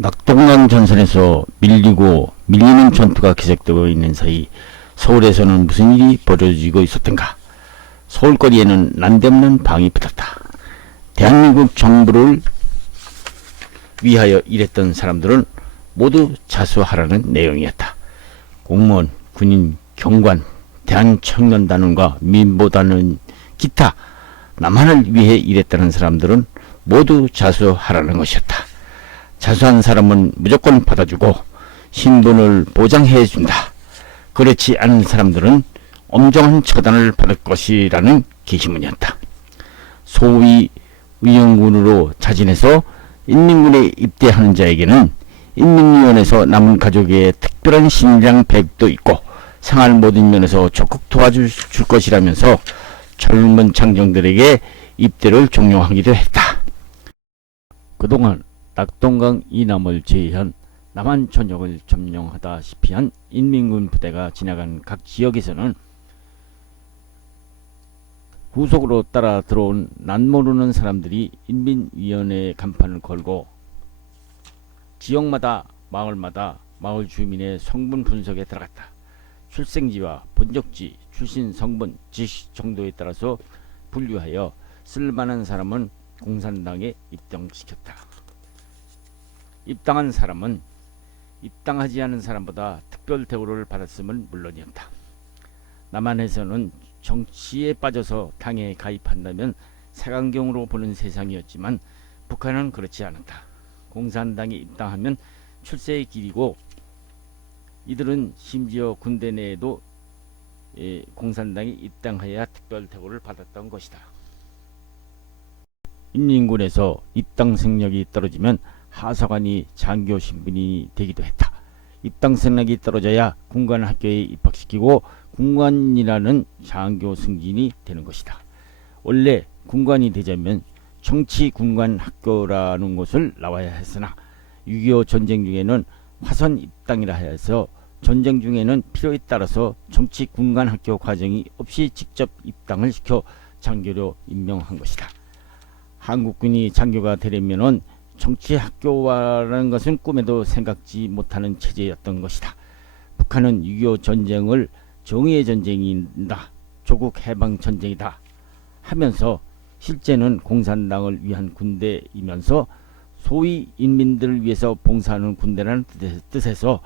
낙동강 전선에서 밀리고 밀리는 전투가 계속되고 있는 사이 서울에서는 무슨 일이 벌어지고 있었던가. 서울거리에는 난데없는 방이 붙었다. 대한민국 정부를 위하여 일했던 사람들은 모두 자수하라는 내용이었다. 공무원, 군인, 경관, 대한청년단원과 민보단원 기타 남한을 위해 일했다는 사람들은 모두 자수하라는 것이었다. 자수한 사람은 무조건 받아주고 신분을 보장해준다. 그렇지 않은 사람들은 엄정한 처단을 받을 것이라는 게시문이었다. 소위 의용군으로 자진해서 인민군에 입대하는 자에게는 인민위원회에서 남은 가족의 특별한 신장 배급도 있고 생활 모든 면에서 적극 도와줄 것이라면서 젊은 장정들에게 입대를 종용하기도 했다. 그동안 낙동강 이남을 제외한 남한 전역을 점령하다시피 한 인민군 부대가 지나간 각 지역에서는 후속으로 따라 들어온 낯모르는 사람들이 인민위원회에 간판을 걸고 지역마다 마을마다 마을 주민의 성분 분석에 들어갔다. 출생지와 본적지, 출신 성분, 지식 정도에 따라서 분류하여 쓸만한 사람은 공산당에 입당시켰다. 입당한 사람은 입당하지 않은 사람보다 특별 대우를 받았음은 물론이었다. 남한에서는 정치에 빠져서 당에 가입한다면 색안경으로 보는 세상이었지만 북한은 그렇지 않았다. 공산당에 입당하면 출세의 길이고 이들은 심지어 군대 내에도 공산당에 입당해야 특별 대우를 받았던 것이다. 인민군에서 입당 생력이 떨어지면 하사관이 장교 신분이 되기도 했다. 입당 생력이 떨어져야 군관 학교에 입학시키고 군관이라는 장교 승진이 되는 것이다. 원래 군관이 되자면 정치 군관 학교라는 곳을 나와야 했으나 6.25 전쟁 중에는 화선 입당이라 해서 전쟁 중에는 필요에 따라서 정치 군관 학교 과정이 없이 직접 입당을 시켜 장교로 임명한 것이다. 한국군이 장교가 되려면은 정치 학교라는 것은 꿈에도 생각지 못하는 체제였던 것이다. 북한은 6.25 전쟁을 정의의 전쟁이다, 조국 해방 전쟁이다 하면서 실제는 공산당을 위한 군대이면서 소위 인민들을 위해서 봉사하는 군대라는 뜻에서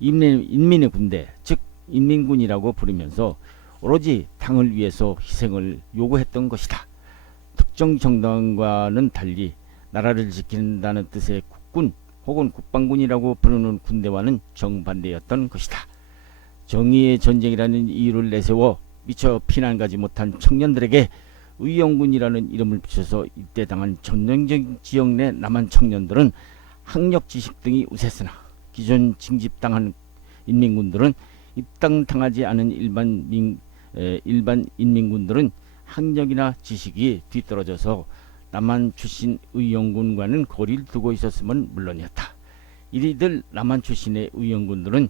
인민의 군대, 즉 인민군이라고 부르면서 오로지 당을 위해서 희생을 요구했던 것이다. 특정 정당과는 달리 나라를 지킨다는 뜻의 국군 혹은 국방군이라고 부르는 군대와는 정반대였던 것이다. 정의의 전쟁이라는 이유를 내세워 미처 피난가지 못한 청년들에게 의용군이라는 이름을 붙여서 입대당한 전쟁적 지역 내 남한 청년들은 학력 지식 등이 우세으나 기존 징집당한 인민군들은 입당당하지 않은 일반 인민군들은 학력이나 지식이 뒤떨어져서 남한 출신 의용군과는 거리를 두고 있었음은 물론이었다. 이리들 남한 출신의 의용군들은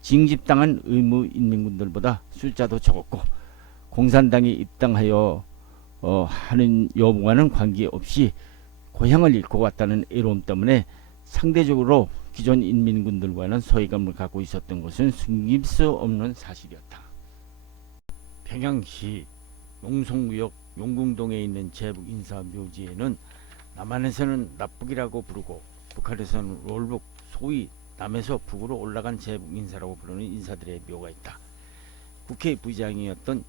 징집당한 의무 인민군들보다 숫자도 적었고 공산당에 입당하여 하는 여부와는 관계없이 고향을 잃고 왔다는 애로움 때문에 상대적으로 기존 인민군들과는 소외감을 갖고 있었던 것은 숨길 수 없는 사실이었다. 평양시 농성구역 용궁동에 있는 제북 인사 묘지에는 남한에서는 납북이라고 부르고 북한에서는 롤북, 소위 남에서 북으로 올라간 제북 인사라고 부르는 인사들의 묘가 있다. 국회 부의장이었던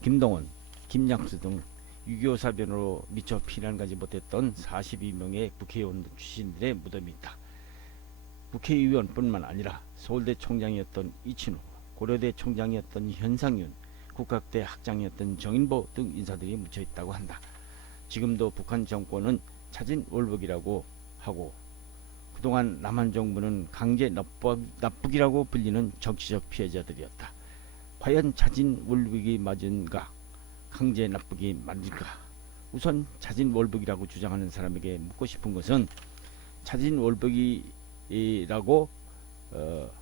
김동원, 김양수 등 6.25 사변으로 미처 피난가지 못했던 42명의 국회의원 출신들의 무덤이 있다. 국회의원뿐만 아니라 서울대 총장이었던 이춘호, 고려대 총장이었던 현상윤, 국학대 학장이었던 정인보 등 인사들이 묻혀있다고 한다. 지금도 북한 정권은 자진 월북이라고 하고 그동안 남한 정부는 강제 납북이라고 불리는 정치적 피해자들이었다. 과연 자진 월북이 맞은가? 강제 납북이 맞을까? 우선 자진 월북이라고 주장하는 사람에게 묻고 싶은 것은 자진 월북이라고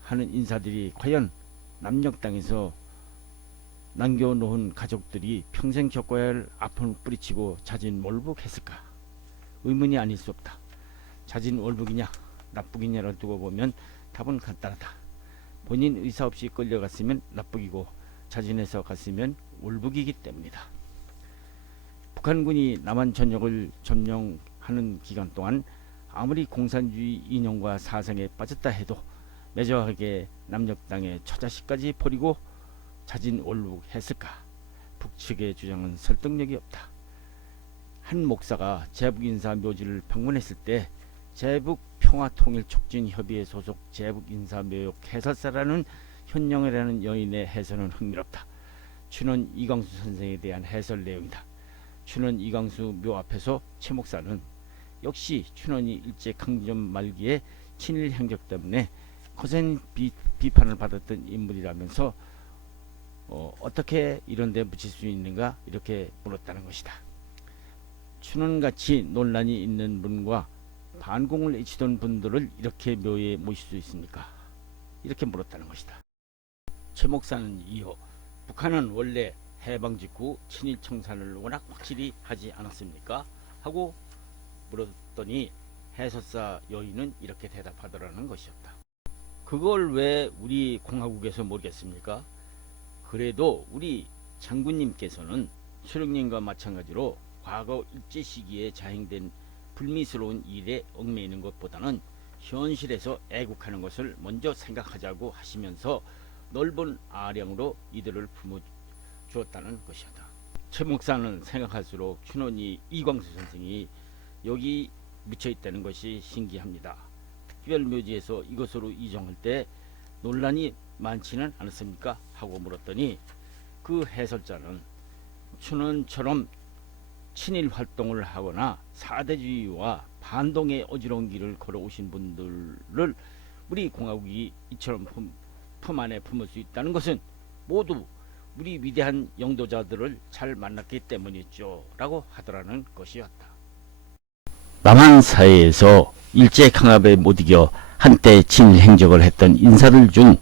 하는 인사들이 과연 남녘 땅에서 남겨놓은 가족들이 평생 겪어야 할 아픔을 뿌리치고 자진 월북했을까? 의문이 아닐 수 없다. 자진 월북이냐 납북이냐를 두고 보면 답은 간단하다. 본인 의사 없이 끌려갔으면 납북이고 자진해서 갔으면 월북이기 때문이다. 북한군이 남한 전역을 점령하는 기간 동안 아무리 공산주의 이념과 사상에 빠졌다 해도 매정하게 남녘 땅에 처자식까지 버리고 자진 월북했을까? 북측의 주장은 설득력이 없다. 한 목사가 제북인사 묘지를 방문했을 때 제북평화통일촉진협의회 소속 제북인사묘역 해설사라는 현영이라는 여인의 해설은 흥미롭다. 춘원 이광수 선생에 대한 해설 내용이다. 춘원 이광수 묘 앞에서 최 목사는 역시 춘원이 일제강점 말기에 친일 행적 때문에 거센 비판을 받았던 인물이라면서 어떻게 이런 데 묻힐 수 있는가 이렇게 물었다는 것이다. 춘원같이 논란이 있는 분과 반공을 외치던 분들을 이렇게 묘에 모실 수 있습니까? 이렇게 물었다는 것이다. 최 목사는 이후 북한은 원래 해방 직후 친일 청산을 워낙 확실히 하지 않았습니까? 하고 물었더니 해설사 여인은 이렇게 대답하더라는 것이었다. 그걸 왜 우리 공화국에서 모르겠습니까? 그래도 우리 장군님께서는 수령님과 마찬가지로 과거 일제 시기에 자행된 불미스러운 일에 얽매이는 것보다는 현실에서 애국하는 것을 먼저 생각하자고 하시면서 넓은 아량으로 이들을 품어주었다는 것이었다. 최 목사는 생각할수록 춘원이 이광수 선생이 여기 묻혀있다는 것이 신기합니다. 특별묘지에서 이것으로 이종할 때 논란이 많지는 않았습니까? 하고 물었더니 그 해설자는 춘원처럼 친일 활동을 하거나 사대주의와 반동의 어지러운 길을 걸어오신 분들을 우리 공화국이 이처럼 품 안에 품을 수 있다는 것은 모두 우리 위대한 영도자들을 잘 만났기 때문이죠 라고 하더라는 것이었다. 남한 사회에서 일제강압에 못 이겨 한때 친일 행적을 했던 인사들 중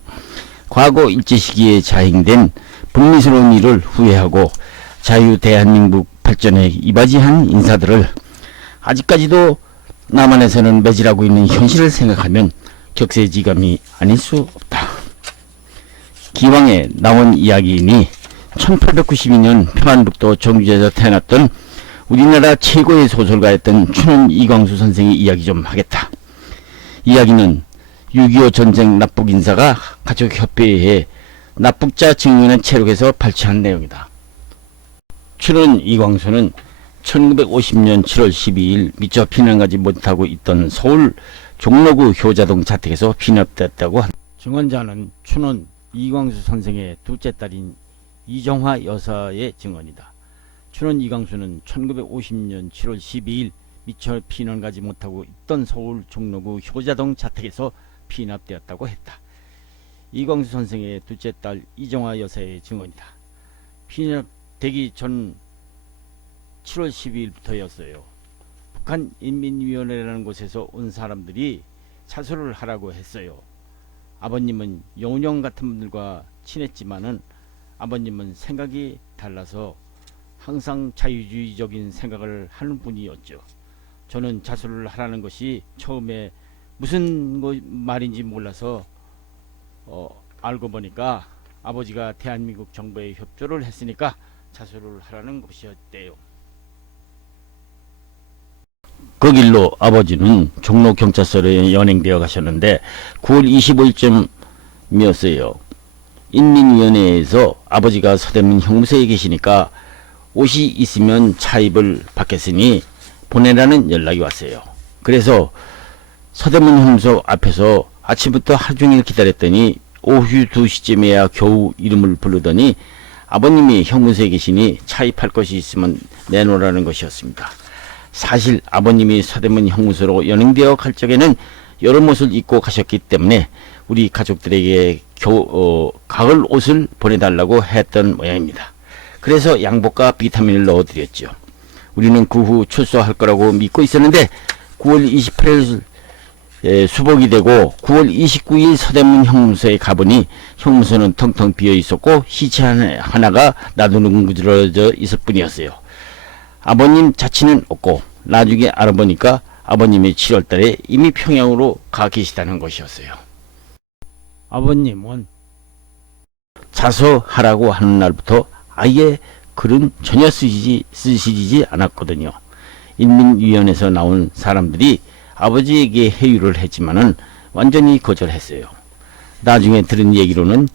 과거 일제 시기에 자행된 불미스러운 일을 후회하고 자유 대한민국 발전에 이바지한 인사들을 아직까지도 남한에서는 매질하고 있는 현실을 생각하면 격세지감이 아닐 수 없다. 기왕에 나온 이야기이니 1892년 평안북도 정주에서 태어났던 우리나라 최고의 소설가였던 춘원 이광수 선생의 이야기 좀 하겠다. 이야기는 6.25 전쟁 납북인사가 가족협회에 납북자 증명을 체록해서 발췌한 내용이다. 춘원 이광수는 1950년 7월 12일 미처 피난가지 못하고 있던 서울 종로구 효자동 자택에서 피납됐다고 한다. 증언자는 춘원 이광수 선생의 둘째 딸인 이정화 여사의 증언이다. 춘원 이광수는 1950년 7월 12일 미처 피난가지 못하고 있던 서울 종로구 효자동 자택에서 피납되었다고 했다. 이광수 선생의 둘째 딸 이정화 여사의 증언이다. 피납되기 전 7월 12일부터였어요. 북한 인민위원회라는 곳에서 온 사람들이 자수를 하라고 했어요. 아버님은 영운형 같은 분들과 친했지만은 아버님은 생각이 달라서 항상 자유주의적인 생각을 하는 분이었죠. 저는 자수를 하라는 것이 처음에 무슨 말인지 몰라서 알고 보니까 아버지가 대한민국 정부에 협조를 했으니까 자수를 하라는 것이었대요. 그 길로 아버지는 종로경찰서에 연행되어 가셨는데 9월 25일쯤이었어요. 인민위원회에서 아버지가 서대문 형무소에 계시니까 옷이 있으면 차입을 받겠으니 보내라는 연락이 왔어요. 그래서 서대문 형무소 앞에서 아침부터 하루종일 기다렸더니 오후 2시쯤에야 겨우 이름을 부르더니 아버님이 형무소에 계시니 차입할 것이 있으면 내놓으라는 것이었습니다. 사실 아버님이 서대문 형무소로 연행되어 갈 적에는 여름 옷을 입고 가셨기 때문에 우리 가족들에게 가을 옷을 보내달라고 했던 모양입니다. 그래서 양복과 비타민을 넣어드렸죠. 우리는 그 후 출소할 거라고 믿고 있었는데 9월 28일 수복이 되고 9월 29일 서대문 형무소에 가보니 형무소는 텅텅 비어 있었고 시체 하나가 놔두는 있을 뿐이었어요. 아버님 자취는 없고 나중에 알아보니까 아버님이 7월달에 이미 평양으로 가 계시다는 것이었어요. 아버님은 자서하라고 하는 날부터 아예 글은 전혀 쓰시지 않았거든요. 인민위원회에서 나온 사람들이 아버지에게 회유를 했지만은 완전히 거절했어요. 나중에 들은 얘기로는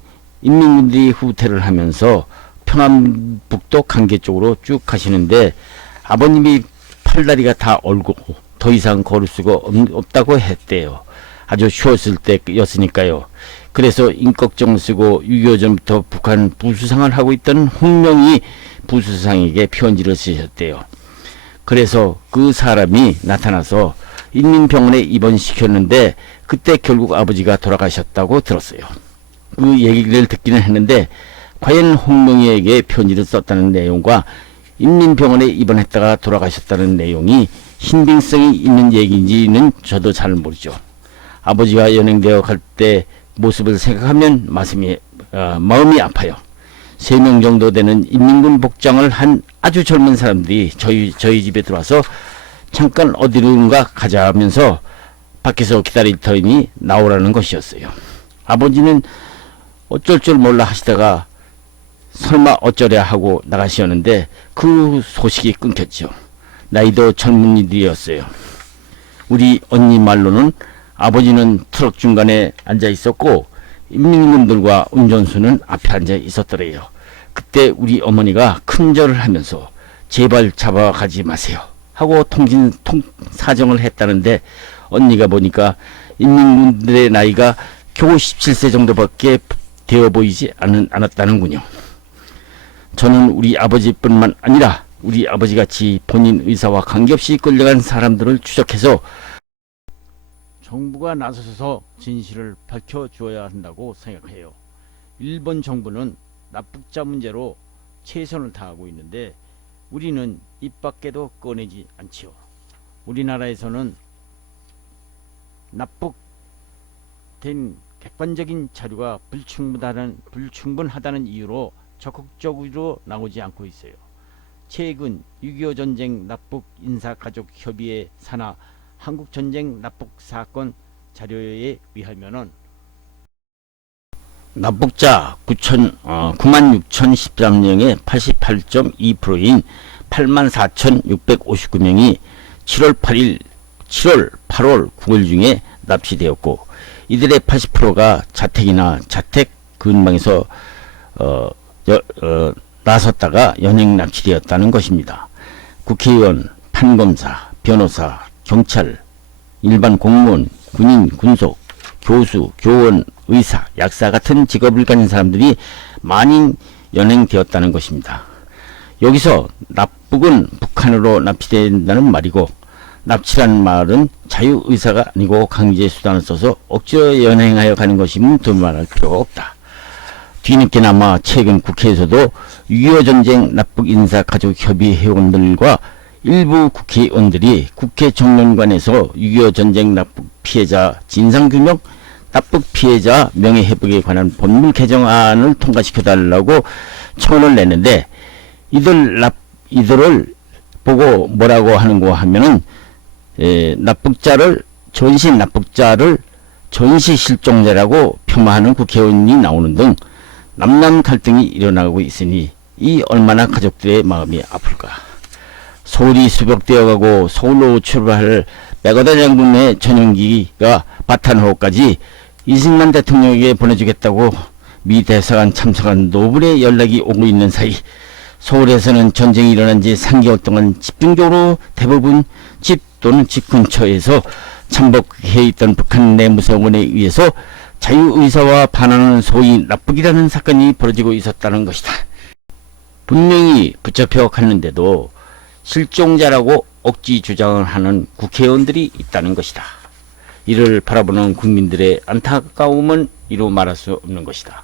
인민군들이 후퇴를 하면서 평안북도 강계 쪽으로 쭉 가시는데 아버님이 팔다리가 다 얼고 더 이상 걸을 수가 없다고 했대요. 아주 추웠을 때였으니까요. 그래서 임꺽정을 쓰고 6.25 전부터 북한 부수상을 하고 있던 홍명이 부수상에게 편지를 쓰셨대요. 그래서 그 사람이 나타나서 인민병원에 입원시켰는데 그때 결국 아버지가 돌아가셨다고 들었어요. 그 얘기를 듣기는 했는데 과연 홍명희에게 편지를 썼다는 내용과 인민병원에 입원했다가 돌아가셨다는 내용이 신빙성이 있는 얘기인지는 저도 잘 모르죠. 아버지가 연행되어 갈 때 모습을 생각하면 마음이 아파요. 3명 정도 되는 인민군 복장을 한 아주 젊은 사람들이 저희 집에 들어와서 잠깐 어디론가 가자 하면서 밖에서 기다리더니 나오라는 것이었어요. 아버지는 어쩔 줄 몰라 하시다가 설마 어쩌랴 하고 나가시었는데 그 소식이 끊겼죠. 나이도 젊은이들이었어요. 우리 언니 말로는 아버지는 트럭 중간에 앉아 있었고 인민군들과 운전수는 앞에 앉아 있었더래요. 그때 우리 어머니가 큰절을 하면서 제발 잡아가지 마세요 하고 사정을 했다는데 언니가 보니까 인민군들의 나이가 겨우 17세 정도밖에 되어 보이지 않았다는군요. 저는 우리 아버지뿐만 아니라 우리 아버지같이 본인 의사와 관계없이 끌려간 사람들을 추적해서 정부가 나서서 진실을 밝혀주어야 한다고 생각해요. 일본 정부는 납북자 문제로 최선을 다하고 있는데 우리는 입 밖에도 꺼내지 않지요. 우리나라에서는 납북된 객관적인 자료가 불충분하다는 이유로 적극적으로 나오지 않고 있어요. 최근 6.25 전쟁 납북 인사가족협의회 산하 한국전쟁 납북 사건 자료에 의하면은 납북자 96,013명의 88.2%인 84,659명이 7월 8월, 9월 중에 납치되었고 이들의 80%가 자택이나 자택 근방에서 나섰다가 연행 납치되었다는 것입니다. 국회의원, 판검사, 변호사, 경찰, 일반 공무원, 군인, 군속, 교수, 교원, 의사, 약사 같은 직업을 가진 사람들이 많이 연행되었다는 것입니다. 여기서 납북은 북한으로 납치된다는 말이고 납치라는 말은 자유의사가 아니고 강제수단을 써서 억지로 연행하여 가는 것이면 두말할 필요가 없다. 뒤늦게나마 최근 국회에서도 6.25 전쟁 납북 인사 가족 협의 회원들과 일부 국회의원들이 국회 정론관에서 6.25 전쟁 납북 피해자 진상규명, 납북 피해자 명예회복에 관한 법률 개정안을 통과시켜달라고 청원을 냈는데 이들을 보고 뭐라고 하는고 하면은 전시 납북자를 전시 실종자라고 폄하하는 국회의원이 나오는 등 남남 갈등이 일어나고 있으니 이 얼마나 가족들의 마음이 아플까. 서울이 수복되어가고 서울로 출발할 백여대 장군의 전용기가 바탄호까지 이승만 대통령에게 보내주겠다고 미 대사관 참석한 노블의 연락이 오고 있는 사이 서울에서는 전쟁이 일어난 지 3개월 동안 집중적으로 대부분 집 또는 집 근처에서 잠복해 있던 북한 내무성원에 의해서 자유의사와 반하는 소위 납북이라는 사건이 벌어지고 있었다는 것이다. 분명히 붙잡혀 갔는데도 실종자라고 억지 주장을 하는 국회의원들이 있다는 것이다. 이를 바라보는 국민들의 안타까움은 이루 말할 수 없는 것이다.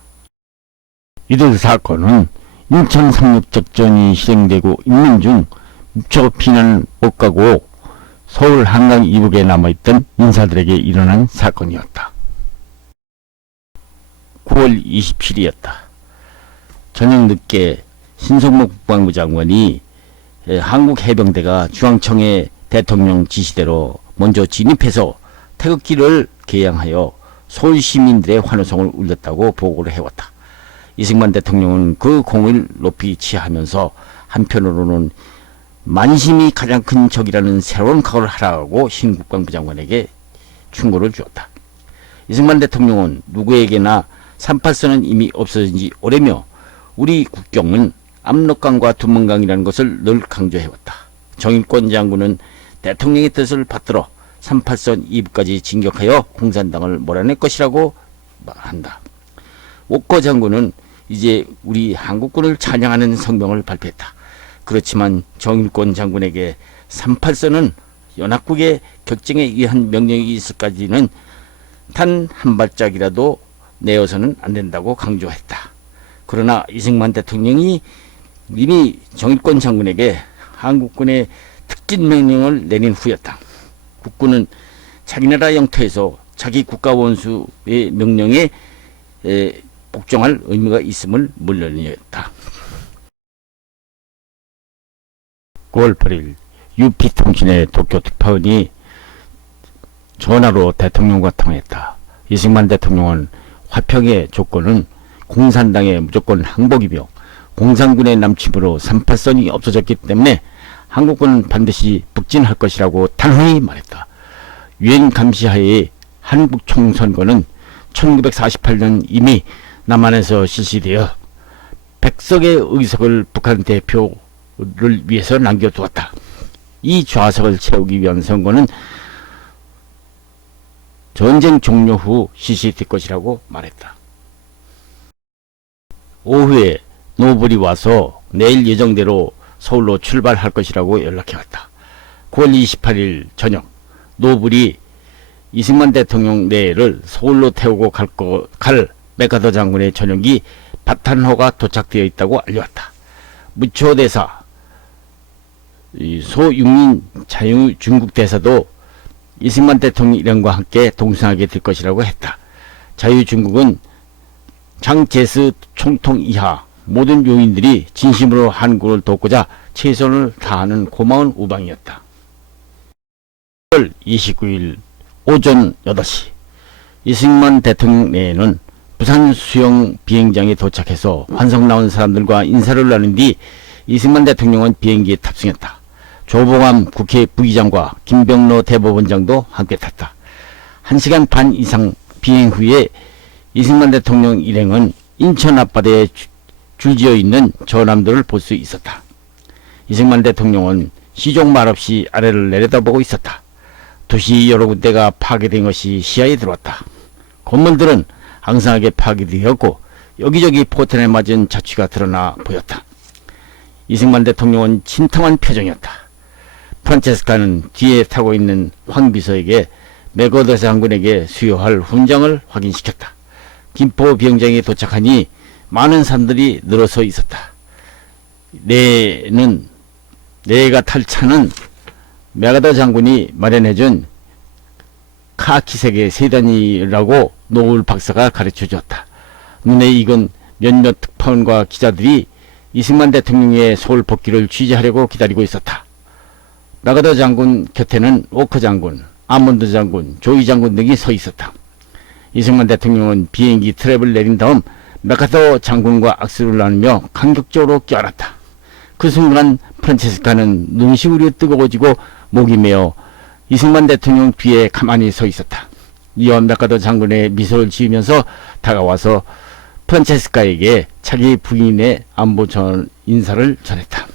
이들 사건은 인천 상륙작전이 실행되고 있는 중 무척 피난 못 가고 서울 한강 이북에 남아있던 인사들에게 일어난 사건이었다. 9월 27일이었다. 저녁 늦게 신성목 국방부 장관이 한국 해병대가 중앙청의 대통령 지시대로 먼저 진입해서 태극기를 개양하여 서울 시민들의 환호성을 울렸다고 보고를 해왔다. 이승만 대통령은 그 공을 높이 치하면서 한편으로는 만심이 가장 큰 적이라는 새로운 각오를 하라고 신국방부 장관에게 충고를 주었다. 이승만 대통령은 누구에게나 38선은 이미 없어진 지 오래며 우리 국경은 압록강과 두문강이라는 것을 늘 강조해왔다. 정일권 장군은 대통령의 뜻을 받들어 38선 이북까지 진격하여 공산당을 몰아낼 것이라고 한다. 오커 장군은 이제 우리 한국군을 찬양하는 성명을 발표했다. 그렇지만 정일권 장군에게 38선은 연합국의 격정에 의한 명령이 있을까지는 단 한 발짝이라도 내어서는 안 된다고 강조했다. 그러나 이승만 대통령이 이미 정일권 장군에게 한국군의 특진 명령을 내린 후였다. 국군은 자기 나라 영토에서 자기 국가 원수의 명령에 복종할 의무가 있음을 물론이었다. 9월 8일 UP통신의 도쿄 특파원이 전화로 대통령과 통했다. 이승만 대통령은 화평의 조건은 공산당의 무조건 항복이며 공산군의 남침으로 38선이 없어졌기 때문에 한국군은 반드시 북진할 것이라고 단호히 말했다. 유엔 감시하에 한국 총선거는 1948년 이미 남한에서 실시되어 100석의 의석을 북한 대표를 위해서 남겨두었다. 이 좌석을 채우기 위한 선거는 전쟁 종료 후 실시될 것이라고 말했다. 오후에 노블이 와서 내일 예정대로 서울로 출발할 것이라고 연락해왔다. 9월 28일 저녁 노블이 이승만 대통령 내를 서울로 태우고 갈 맥아더 장군의 전용기 바탄호가 도착되어 있다고 알려왔다. 무초대사 소육민 자유중국 대사도 이승만 대통령 일행과 함께 동승하게 될 것이라고 했다. 자유중국은 장제스 총통 이하 모든 요인들이 진심으로 한국을 돕고자 최선을 다하는 고마운 우방이었다. 9월 29일 오전 8시 이승만 대통령 내에는 부산 수영 비행장에 도착해서 환성 나온 사람들과 인사를 나눈 뒤 이승만 대통령은 비행기에 탑승했다. 조봉암 국회 부의장과 김병로 대법원장도 함께 탔다. 1시간 반 이상 비행 후에 이승만 대통령 일행은 인천 앞바다에 줄지어 있는 저남도를 볼 수 있었다. 이승만 대통령은 시종 말없이 아래를 내려다보고 있었다. 도시 여러 군데가 파괴된 것이 시야에 들어왔다. 건물들은 앙상하게 파괴되었고 여기저기 포탄에 맞은 자취가 드러나 보였다. 이승만 대통령은 침통한 표정이었다. 프란체스카는 뒤에 타고 있는 황 비서에게 맥어더 장군에게 수여할 훈장을 확인시켰다. 김포 비행장에 도착하니 많은 사람들이 늘어서 있었다. 내가 탈 차는 맥어더 장군이 마련해준 카키색의 세단이라고 노을 박사가 가르쳐주었다. 눈에 익은 몇몇 특파원과 기자들이 이승만 대통령의 서울 복귀를 취재하려고 기다리고 있었다. 맥어더 장군 곁에는 워커 장군, 아몬드 장군, 조이 장군 등이 서 있었다. 이승만 대통령은 비행기 트랩을 내린 다음 맥어더 장군과 악수를 나누며 감격적으로 껴안았다. 그 순간 프란체스카는 눈시울이 뜨거워지고 목이 메어 이승만 대통령 뒤에 가만히 서 있었다. 이어 맥어더 장군의 미소를 지으면서 다가와서 프란체스카에게 자기 부인의 안보 인사를 전했다.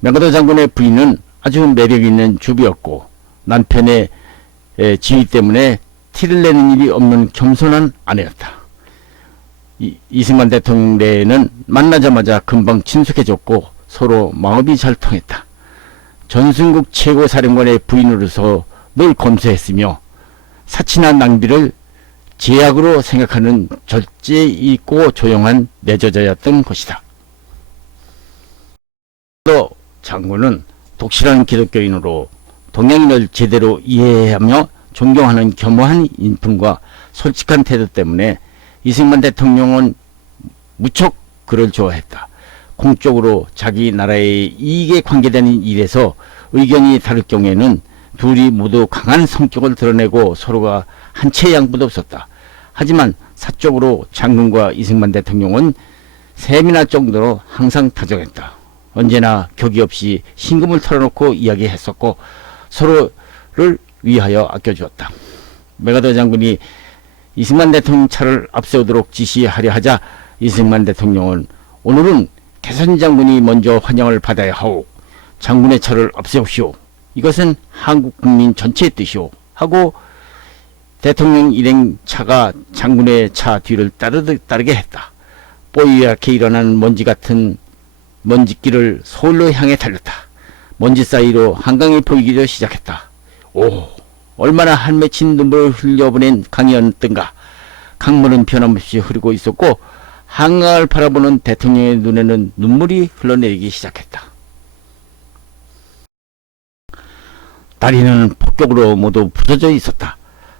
맥어더 장군의 부인은 아주 매력있는 주비였고 남편의 지위 때문에 티를 내는 일이 없는 겸손한 아내였다. 이승만 대통령 내에는 만나자마자 금방 친숙해졌고 서로 마음이 잘 통했다. 전순국 최고사령관의 부인으로서 늘 검소했으며 사치나 낭비를 제약으로 생각하는 절제 있고 조용한 내저자였던 것이다. 또 장군은 독실한 기독교인으로 동양인을 제대로 이해하며 존경하는 겸허한 인품과 솔직한 태도 때문에 이승만 대통령은 무척 그를 좋아했다. 공적으로 자기 나라의 이익에 관계되는 일에서 의견이 다를 경우에는 둘이 모두 강한 성격을 드러내고 서로가 한 채 양보도 없었다. 하지만 사적으로 장군과 이승만 대통령은 세미나 정도로 항상 다정했다. 언제나 격이 없이 신금을 털어놓고 이야기했었고 서로를 위하여 아껴주었다. 메가더 장군이 이승만 대통령 차를 앞세우도록 지시하려 하자 이승만 대통령은 오늘은 개선 장군이 먼저 환영을 받아야 하오. 장군의 차를 앞세우시오. 이것은 한국 국민 전체의 뜻이오. 하고 대통령 일행 차가 장군의 차 뒤를 따르게 했다. 뽀얗게 일어나는 먼지 같은 먼지길을 서울로 향해 달렸다. 먼지 사이로 한강이 보이기 시작했다. 오, 얼마나 한맺힌 눈물을 흘려보낸 강이었던가. 강물은 변함없이 흐르고 있었고 한강을 바라보는 대통령의 눈에는 눈물이 흘러내리기 시작했다. 다리는 폭격으로 모두 부서져 있었다.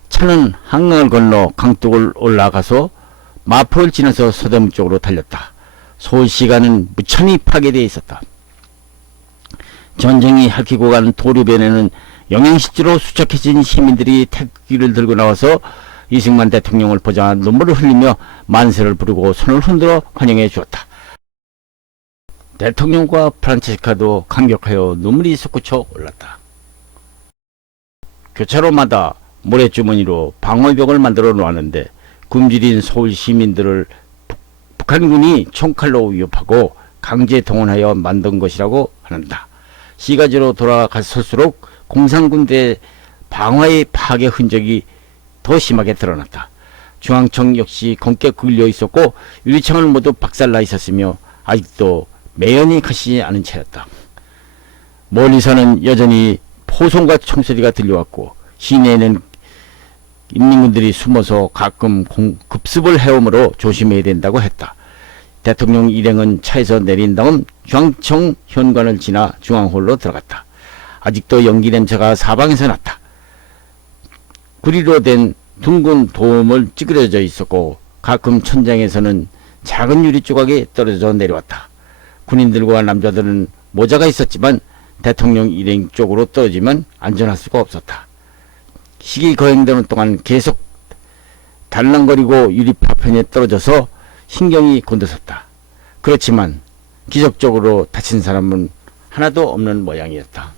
차는 한강을 건너 강둑을 올라가서 마포를 지나서 서대문 쪽으로 달렸다. 서울시가는 무천히 파괴되어 있었다. 전쟁이 핥히고 간 도로변에는 영양실조로 수척해진 시민들이 태극기를 들고 나와서 이승만 대통령을 보자 눈물을 흘리며 만세를 부르고 손을 흔들어 환영해 주었다. 대통령과 프란체스카도 감격하여 눈물이 솟구쳐 올랐다. 교차로마다 모래주머니로 방어벽을 만들어 놓았는데 굶주린 서울 시민들을 북한군이 총칼로 위협하고 강제 동원하여 만든 것이라고 하는다. 시가지로 돌아갔을수록 공산군대 방화의 파괴 흔적이 더 심하게 드러났다. 중앙청 역시 검게 굴려 있었고 유리창을 모두 박살나 있었으며 아직도 매연이 가시지 않은 채였다. 멀리서는 여전히 포송과 총소리가 들려왔고 시내에는 인민군들이 숨어서 가끔 급습을 해오므로 조심해야 된다고 했다. 대통령 일행은 차에서 내린 다음 중앙청 현관을 지나 중앙홀로 들어갔다. 아직도 연기 냄새가 사방에서 났다. 구리로 된 둥근 도움을 찌그러져 있었고 가끔 천장에서는 작은 유리 조각이 떨어져 내려왔다. 군인들과 남자들은 모자가 있었지만 대통령 일행 쪽으로 떨어지면 안전할 수가 없었다. 시기 거행되는 동안 계속 달랑거리고 유리 파편에 떨어져서 신경이 곤두섰다. 그렇지만 기적적으로 다친 사람은 하나도 없는 모양이었다.